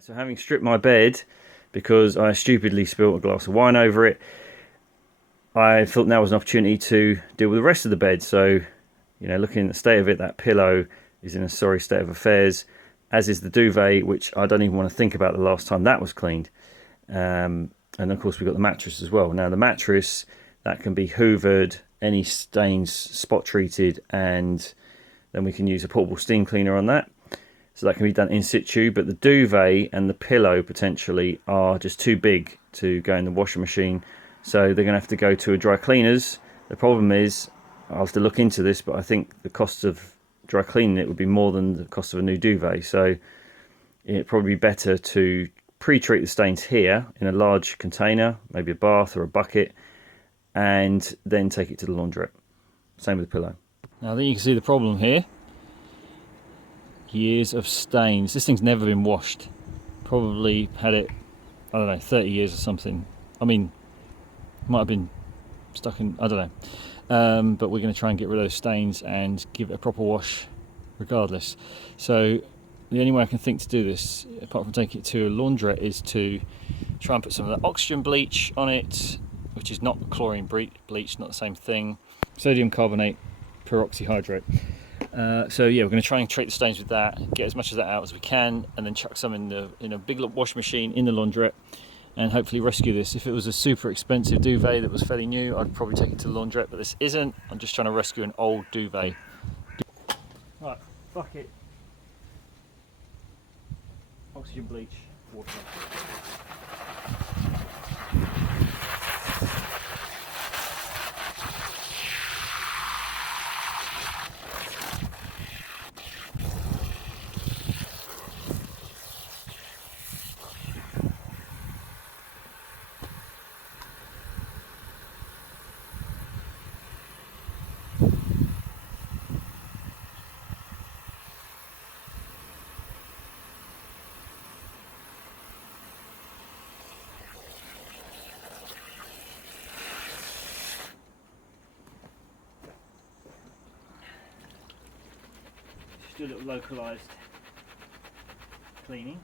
So having stripped my bed because I stupidly spilled a glass of wine over it, I thought now was an opportunity to deal with the rest of the bed. So, looking at the state of it, that pillow is in a sorry state of affairs, as is the duvet, which I don't even want to think about the last time that was cleaned. And of course we've got the mattress as well. Now the mattress, that can be hoovered, any stains spot treated, and then we can use a portable steam cleaner on that. So that can be done in situ, but the duvet and the pillow potentially are just too big to go in the washing machine. So they're going to have to go to a dry cleaners. The problem is, I'll have to look into this, but I think the cost of dry cleaning it would be more than the cost of a new duvet. So it'd probably be better to pre-treat the stains here in a large container, maybe a bath or a bucket, and then take it to the laundrette. Same with the pillow. Now then you can see the problem here. Years of stains. This thing's never been washed. Probably had it, I don't know, 30 years or something. I mean, might have been stuck in, I don't know. But we're going to try and get rid of those stains and give it a proper wash regardless. So the only way I can think to do this, apart from taking it to a laundrette, is to try and put some of that oxygen bleach on it, which is not chlorine bleach, not the same thing. Sodium carbonate peroxyhydrate. So yeah, we're going to try and treat the stains with that, get as much of that out as we can, and then chuck some in a big wash machine in the laundrette, and hopefully rescue this. If it was a super expensive duvet that was fairly new, I'd probably take it to the laundrette, but this isn't. I'm just trying to rescue an old duvet. Right, bucket, oxygen bleach, water. Do a little localized cleaning.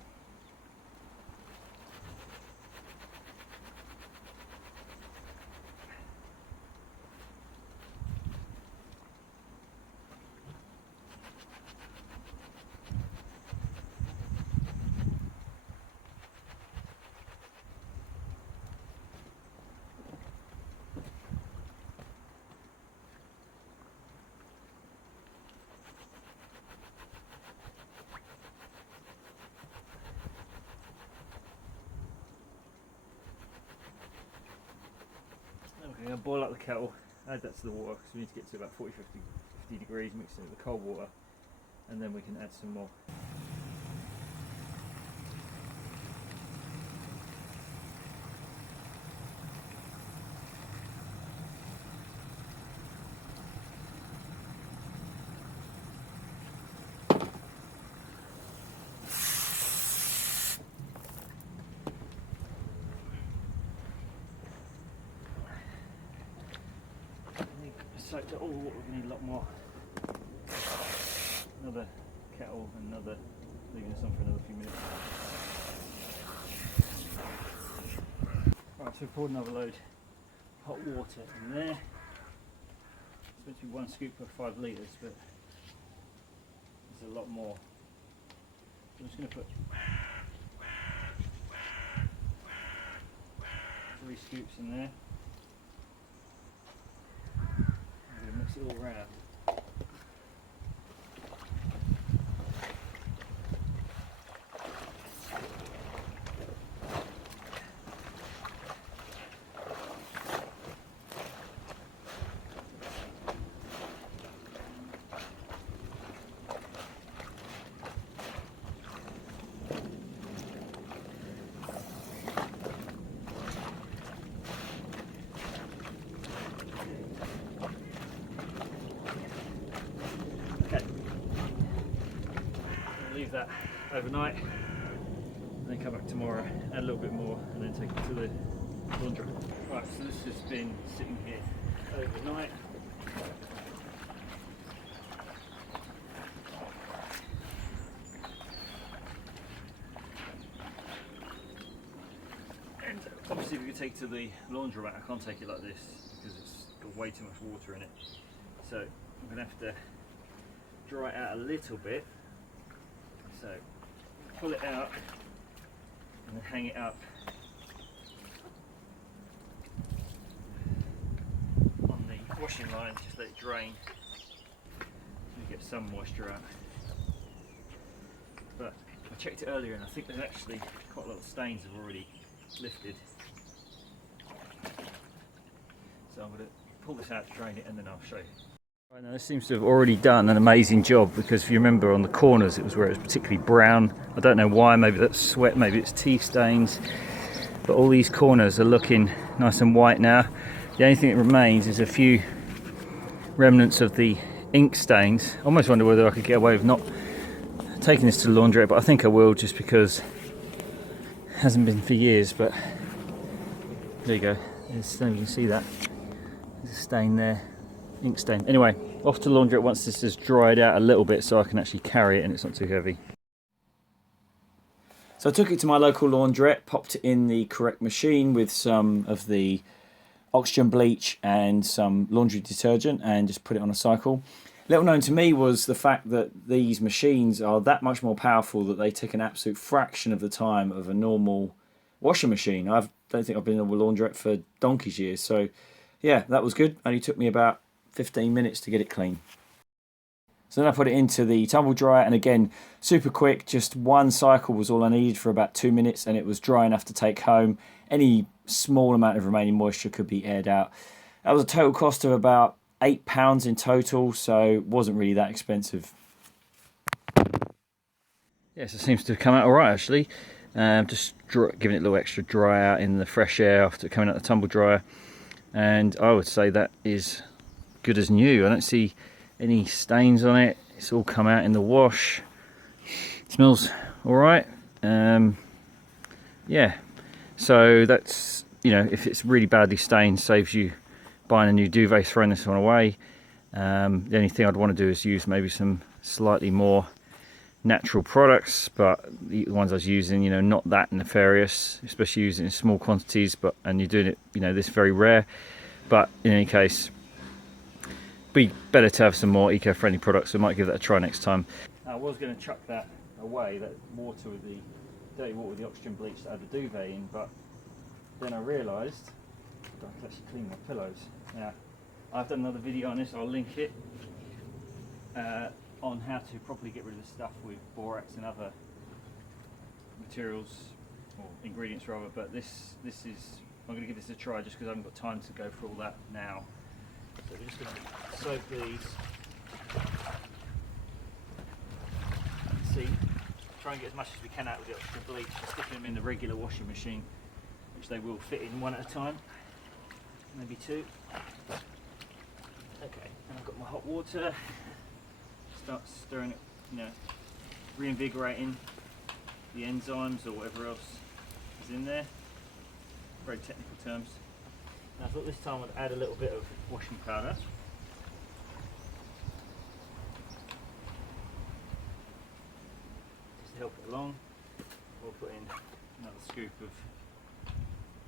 I'm going to boil up the kettle, add that to the water because we need to get to about 40-50 degrees, mix it with the cold water, and then we can add some more. Soaked up all the water, we need a lot more. Another kettle, leaving this on for another few minutes. Right, so we poured another load of hot water in there. It's supposed to be 1 scoop per 5 litres, but there's a lot more. So I'm just going to put 3 scoops in there. Mix it all around. Leave that overnight and then come back tomorrow, add a little bit more, and then take it to the laundry. Right, so this has been sitting here overnight. see if we can take it to the laundromat. I can't take it like this because it's got way too much water in it. So I'm going to have to dry it out a little bit. So pull it out and then hang it up on the washing line, just let it drain and get some moisture out. But I checked it earlier and I think there's actually quite a lot of stains have already lifted. So I'm going to pull this out, drain it, and then I'll show you. Right, now this seems to have already done an amazing job, because if you remember on the corners it was where it was particularly brown. I don't know why, maybe that's sweat, maybe it's tea stains, but all these corners are looking nice and white now. The only thing that remains is a few remnants of the ink stains. I almost wonder whether I could get away with not taking this to the laundrette, but I think I will, just because it hasn't been for years. But there you go, you can see that there's a stain there, ink stain. Anyway, off to the laundrette once this has dried out a little bit, so I can actually carry it and it's not too heavy. So I took it to my local laundrette, popped it in the correct machine with some of the oxygen bleach and some laundry detergent, and just put it on a cycle. Little known to me was the fact that these machines are that much more powerful that they take an absolute fraction of the time of a normal washing machine. I don't think I've been in a laundrette for donkey's years, so yeah, that was good. Only took me about 15 minutes to get it clean. So then I put it into the tumble dryer, and again, super quick, just one cycle was all I needed for about 2 minutes, and it was dry enough to take home. Any small amount of remaining moisture could be aired out. That was a total cost of about £8 in total, so it wasn't really that expensive. Yes, it seems to have come out alright actually. Just giving it a little extra dry out in the fresh air after coming out the tumble dryer, and I would say that is good as new. I don't see any stains on it. It's all come out in the wash. It smells alright. Yeah, so that's, you know, if it's really badly stained, saves you buying a new duvet, throwing this one away. The only thing I'd want to do is use maybe some slightly more natural products, but the ones I was using, you know, not that nefarious, especially using in small quantities, and you're doing it, you know, this very rare. But in any case, be better to have some more eco-friendly products, so I might give that a try next time. I was going to chuck that away, that water with the dirty water with the oxygen bleach that I had the duvet in, but then I realised I could actually clean my pillows. Now, I've done another video on this, I'll link it, on how to properly get rid of the stuff with borax and other materials, or ingredients rather, but this is, I'm going to give this a try just because I haven't got time to go through all that now. So we're just going to soak these, see, try and get as much as we can out with the oxygen bleach, sticking them in the regular washing machine, which they will fit in one at a time, maybe two. Okay, and I've got my hot water, start stirring it, you know, reinvigorating the enzymes or whatever else is in there, very technical terms. And I thought this time I'd add a little bit of washing powder. Just to help it along. We'll put in another scoop of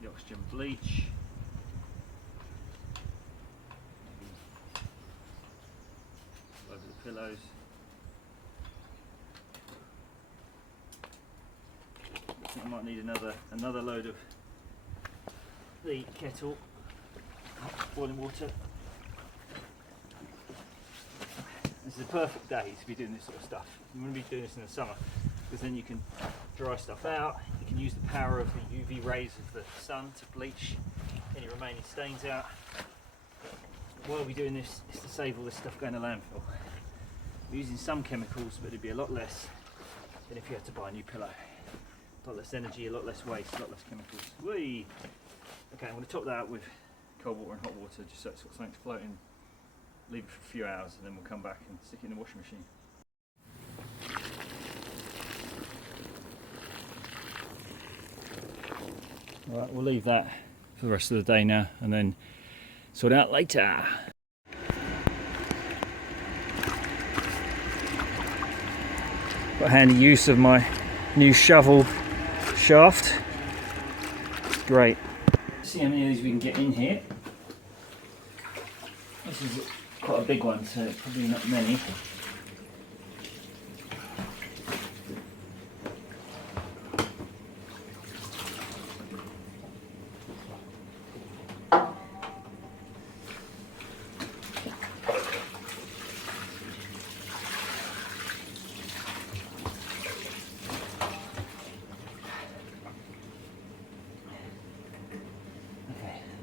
the oxygen bleach. Maybe over the pillows. I think I might need another load of the kettle, boiling water. This is a perfect day to be doing this sort of stuff. You want to be doing this in the summer, because then you can dry stuff out. You can use the power of the UV rays of the sun to bleach any remaining stains out. While we're doing this, is to save all this stuff going to landfill. We're using some chemicals, but it'd be a lot less than if you had to buy a new pillow. A lot less energy, a lot less waste, a lot less chemicals. Whee! Okay, I'm going to top that out with cold water and hot water, just so it's got something to float in. Leave it for a few hours, and then we'll come back and stick it in the washing machine. Alright, we'll leave that for the rest of the day now, and then sort it out later. Got handy use of my new shovel shaft. Great. see how many of these we can get in here. This is quite a big one, so probably not many.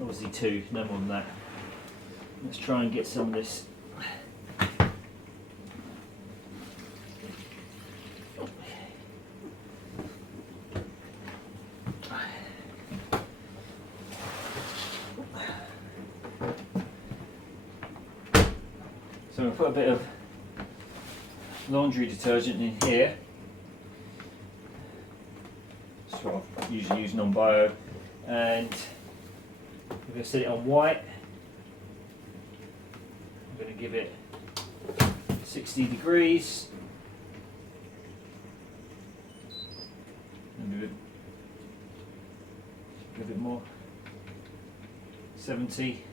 Obviously two, no more than that. Let's try and get some of this. So we'll put a bit of laundry detergent in here. That's what I usually use, non-bio, and we're going to set it on white. I'm going to give it 60 degrees. And a bit more. 70.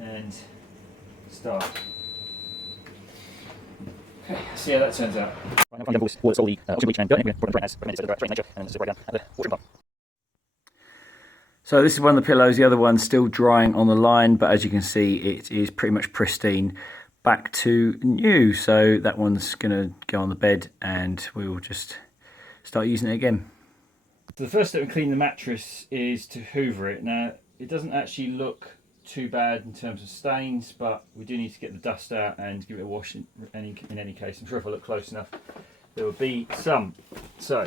And start. Okay, let's see how that turns out. So this is one of the pillows, the other one's still drying on the line, but as you can see it is pretty much pristine, back to new. So that one's going to go on the bed and we will just start using it again. So the first step in cleaning the mattress is to hoover it. Now it doesn't actually look too bad in terms of stains, but we do need to get the dust out and give it a wash in any case. I'm sure if I look close enough there will be some. So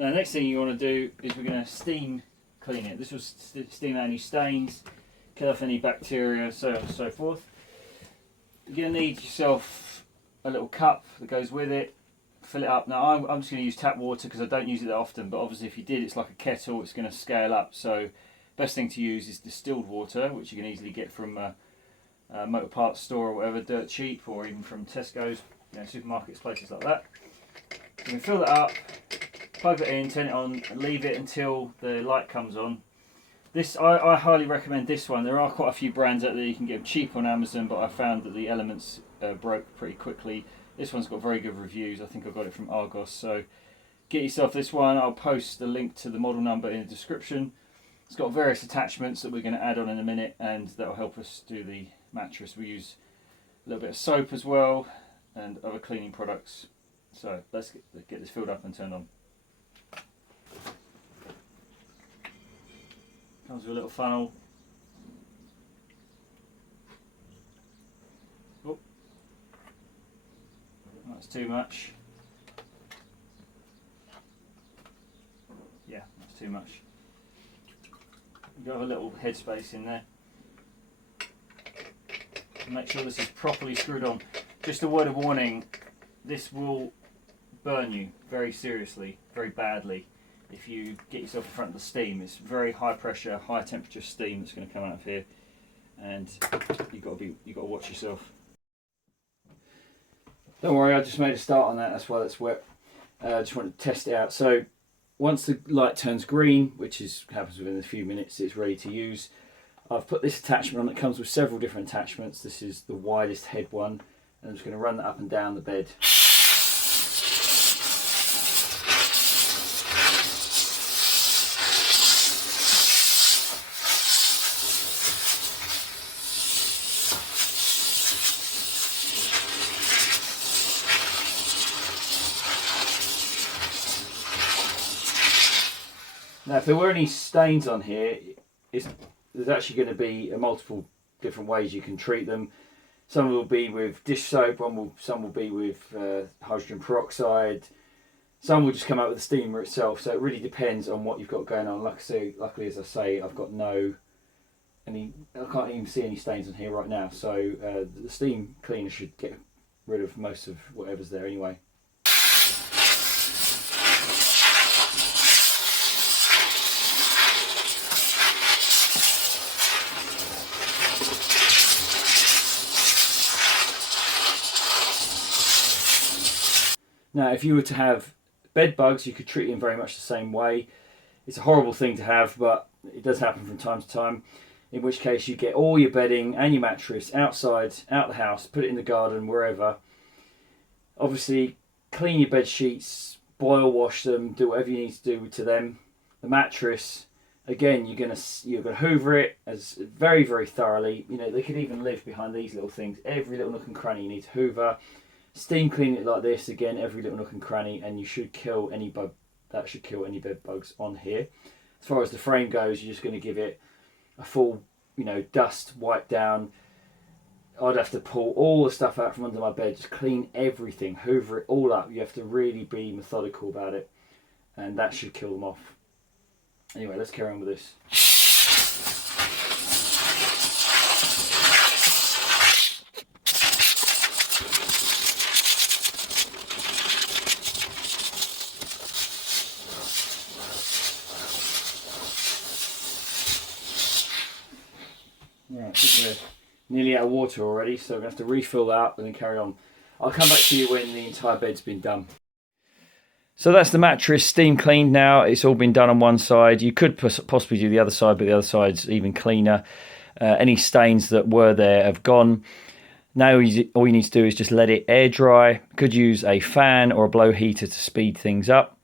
now the next thing you want to do is we're going to steam clean it. This will steam out any stains, kill off any bacteria, so on and so forth. You're going to need yourself a little cup that goes with it. Fill it up. Now I'm just going to use tap water because I don't use it that often, but obviously if you did, it's like a kettle, it's going to scale up. So best thing to use is distilled water, which you can easily get from a motor parts store or whatever, dirt cheap, or even from Tesco's, supermarkets, places like that. You can fill that up, plug it in, turn it on, and leave it until the light comes on. This I highly recommend this one. There are quite a few brands out there you can get them cheap on Amazon, but I found that the elements broke pretty quickly. This one's got very good reviews. I think I got it from Argos. So get yourself this one. I'll post the link to the model number in the description. It's got various attachments that we're going to add on in a minute, and that will help us do the mattress. We use a little bit of soap as well and other cleaning products. So let's get this filled up and turned on. Comes with a little funnel. Oh, that's too much. Yeah, that's too much. You've got a little headspace in there. Make sure this is properly screwed on. Just a word of warning, this will burn you very seriously, very badly. If you get yourself in front of the steam, it's very high pressure, high temperature steam that's going to come out of here, and you've got to watch yourself. Don't worry, I just made a start on that. That's why that's wet. I just wanted to test it out. So once the light turns green, which happens within a few minutes, it's ready to use. I've put this attachment on. It comes with several different attachments. This is the widest head one, and I'm just going to run that up and down the bed. Now, if there were any stains on here, there's actually going to be multiple different ways you can treat them. Some will be with dish soap, some will be with hydrogen peroxide, some will just come out with the steamer itself. So it really depends on what you've got going on. Luckily, as I say, I've got no I can't even see any stains on here right now. So the steam cleaner should get rid of most of whatever's there anyway. Now, if you were to have bed bugs, you could treat them very much the same way. It's a horrible thing to have, but it does happen from time to time. In which case, you get all your bedding and your mattress outside, out the house, put it in the garden, wherever. Obviously, clean your bed sheets, boil wash them, do whatever you need to do to them. The mattress, again, you're gonna hoover it as very, very thoroughly. You know, they could even live behind these little things. Every little nook and cranny you need to hoover. Steam clean it like this, again, every little nook and cranny, and you should kill any bug. That should kill any bed bugs on here. As far as the frame goes, you're just going to give it a full, dust wipe down. I'd have to pull all the stuff out from under my bed, just clean everything, hoover it all up. You have to really be methodical about it, and that should kill them off. Anyway, let's carry on with this. Yeah, I think we're nearly out of water already, so we're going to have to refill that up and then carry on. I'll come back to you when the entire bed's been done. So that's the mattress steam cleaned now. It's all been done on one side. You could possibly do the other side, but the other side's even cleaner. Any stains that were there have gone. Now all you need to do is just let it air dry. Could use a fan or a blow heater to speed things up.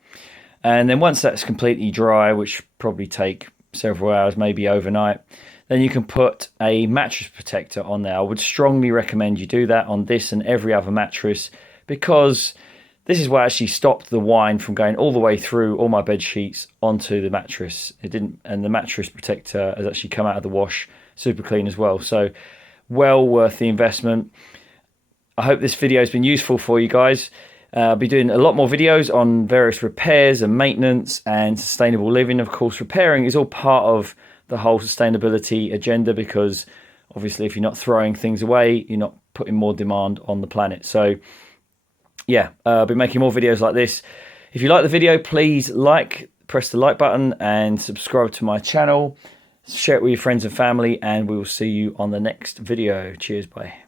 And then once that's completely dry, which probably take several hours, maybe overnight, then you can put a mattress protector on there. I would strongly recommend you do that on this and every other mattress, because this is what actually stopped the wine from going all the way through all my bed sheets onto the mattress. It didn't, and the mattress protector has actually come out of the wash super clean as well. So well worth the investment. I hope this video has been useful for you guys. I'll be doing a lot more videos on various repairs and maintenance and sustainable living. Of course, repairing is all part of the whole sustainability agenda, because obviously if you're not throwing things away, you're not putting more demand on the planet. So yeah, I'll be making more videos like this. If you like the video, please press the like button and subscribe to my channel. Share it with your friends and family, and we will see you on the next video. Cheers, bye.